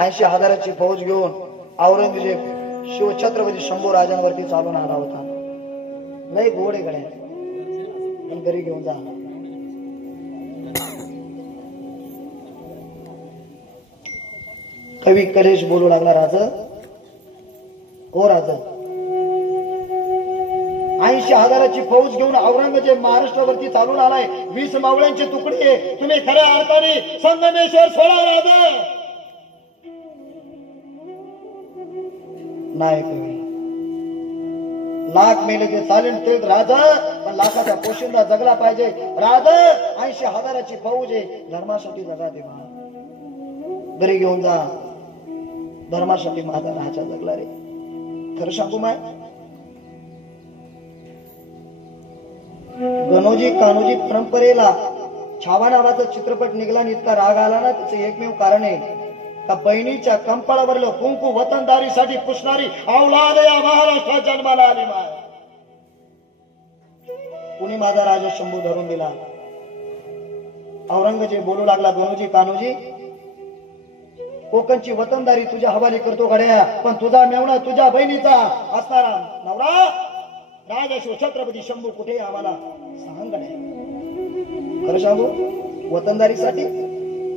80,000ची फौज घेऊन औरंगजेब शिवछत्रपती शंभू राजांवरती चालून आला होता. लय घोडे गड्या पण घरी घेऊन जा. कवी कलेश बोलू लागला, राजा हो राजा, 80,000ची फौज घेऊन औरंगजेब महाराष्ट्रावरती चालून आलाय. 20 मावळ्यांचे तुकडे, तुम्ही खऱ्या अर्थाने संगमेश्वर सोडा राजा. नाही कवी, लाख मेले ते चालेल ते राजा, पण लाखाचा पोशिंदा जगला पाहिजे राजा. 80,000ची फौज आहे, धर्मासाठी जगा देवा. घरी घेऊन जा. धर्मासाठी माझा राजा जगला रे. खरं सांगू माय, गणोजी कान्होजी परंपरेला छावा नावाचा चित्रपट निघाला आणि इतका राग आला ना, त्याचं एकमेव कारण आहे का बहिणीच्या कंपाळावरलं कुंकू वतनदारीसाठी पुसणारी औलाद या महाराष्ट्रात जन्माला आली. माय कुणी माझा राजा शंभू धरून दिला. औरंगजेब बोलू लागला, गणोजी कान्होजी, कोकणची वतनदारी तुझ्या हवाली करतो गड्या, पण तुझा मेवणा तुझ्या बहिणीचा असणारा नवरा राजा शिवछत्रपती शंभू कुठे आम्हाला सांग गड्या. खरं सांगू,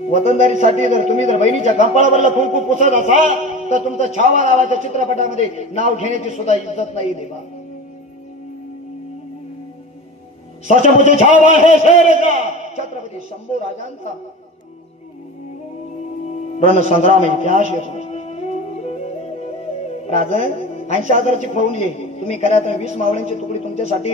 वतनदारीसाठी जर तुम्ही जर बहिणीच्या कंपाळावरला कुंकू पुसत असाल तर तुमचं छावा नावाच्या चित्रपटामध्ये नाव घेण्याची सुद्धा इज्जत नाही देवा. सचमुच छावा आहे शेरचा छत्रपती शंभू राजांचा रणसंग्राम इतिहास. राजन 80,000ची फौज आहे, तुम्ही करा तर 20 मावळ्यांची तुकडी तुमच्यासाठी.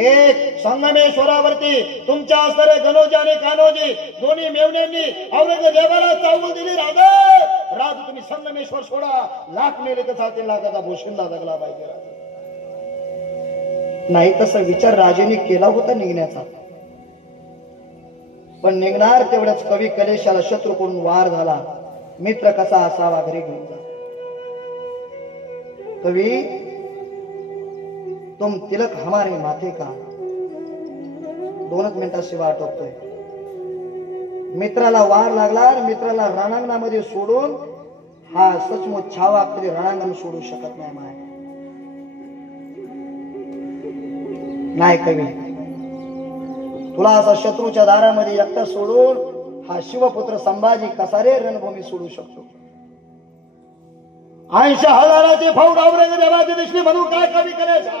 एक संगमेश्वरावरती तुमच्या असणारे गणोजी आणि कान्होजी दोन्ही मेवण्यांनी औरंगजेबाला चावून दिली. राजा राज तुम्ही संगमेश्वर सोडा. लाख मेले तर चालतील, लाखाचा भूषणला जगला पाहिजे. नाही तसा विचार राजेने केला होता निघण्याचा, पण निघणार तेवढ्याच कवी कलेशाला शत्रूकडून वार झाला. मित्र कसा असावा घरी घेऊन जा. कवी तुम तिलक हमारे माथे का, 2 मिनिटात शिवा आटोपतोय. मित्राला वार लागला, मित्राला रणांगणामध्ये सोडून हा सचमुच छावा कधी रणांगण सोडू शकत नाही. माय नाही कवी, तुला असा शत्रूच्या दारामध्ये एकटा सोडून हा शिवपुत्र संभाजी कसारे रणभूमी सोडू शकतो. 80,000ची फौज औरंगजेबाची दिसली म्हणून काय कवी करायचा.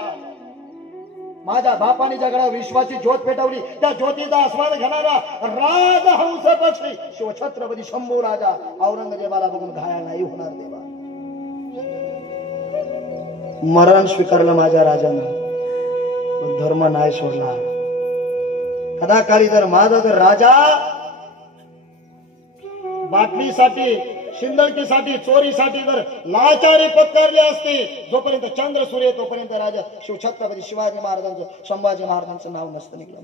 माझ्या बापाने जगाला विश्वाची ज्योत पेटवली, त्या ज्योतीचा आस्वाद घेणारा राजहंस पक्षी शिवछत्रपती शंभू राजा औरंगजेबाला बघून घायल नाही होणार देवा. मरण स्वीकारलं माझ्या राजानं, धर्म नाही सोडला. कदाकाळी जर माझा जर राजा बाटलीसाठी, शिंदळकीसाठी, चोरीसाठी जर लाचारी पत्करली असती, जोपर्यंत चंद्र सूर्य तोपर्यंत राजा शिवछत्रपती शिवाजी महाराजांचं, संभाजी महाराजांचं नाव नसतं निघलं.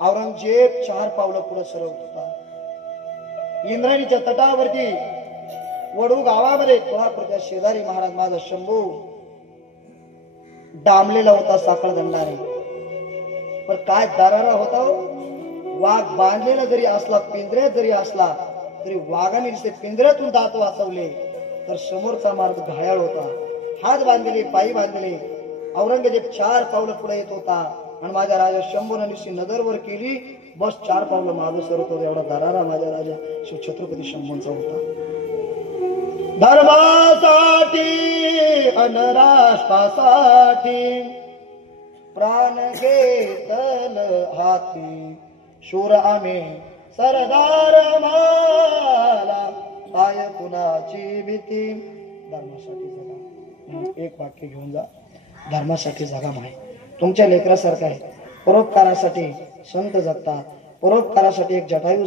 औरंगजेब 4 पावलं पुढे सरवत होता. इंद्रायणीच्या तटावरती वडू गावामध्ये कोल्हापूरच्या शेजारी महाराज माझा शंभू डांबलेला होता साखळदंडाने. पण काय दरारा होता. वाघ बांधलेला जरी असला, पिंजऱ्यात जरी असला तरी वाघाने पिंजऱ्यातून दात वाचवले तर समोरचा मार्ग घायाळ होता. हात बांधले, पायी बांधले. औरंगजेब 4 पावलं पुढे येत होता आणि माझ्या राजा शंभूने निश्चित नजरवर केली, बस 4 पावलं मागे सरत होता. एवढा दरारा माझ्या राजा शिवछत्रपती शंभूंचा होता. धर्मासाठी अन राष्ट्रासाठी प्राण घेतल हाती, शूर आम्ही सरदार माला, काय कुणाची भीती. धर्मासाठी जगा. एक वाक्य घेऊन जा, धर्मासाठी जगा. माय तुमच्या लेकरासारखं आहे. परोपकारासाठी संत जगतात, परोपकारासाठी एक जटायू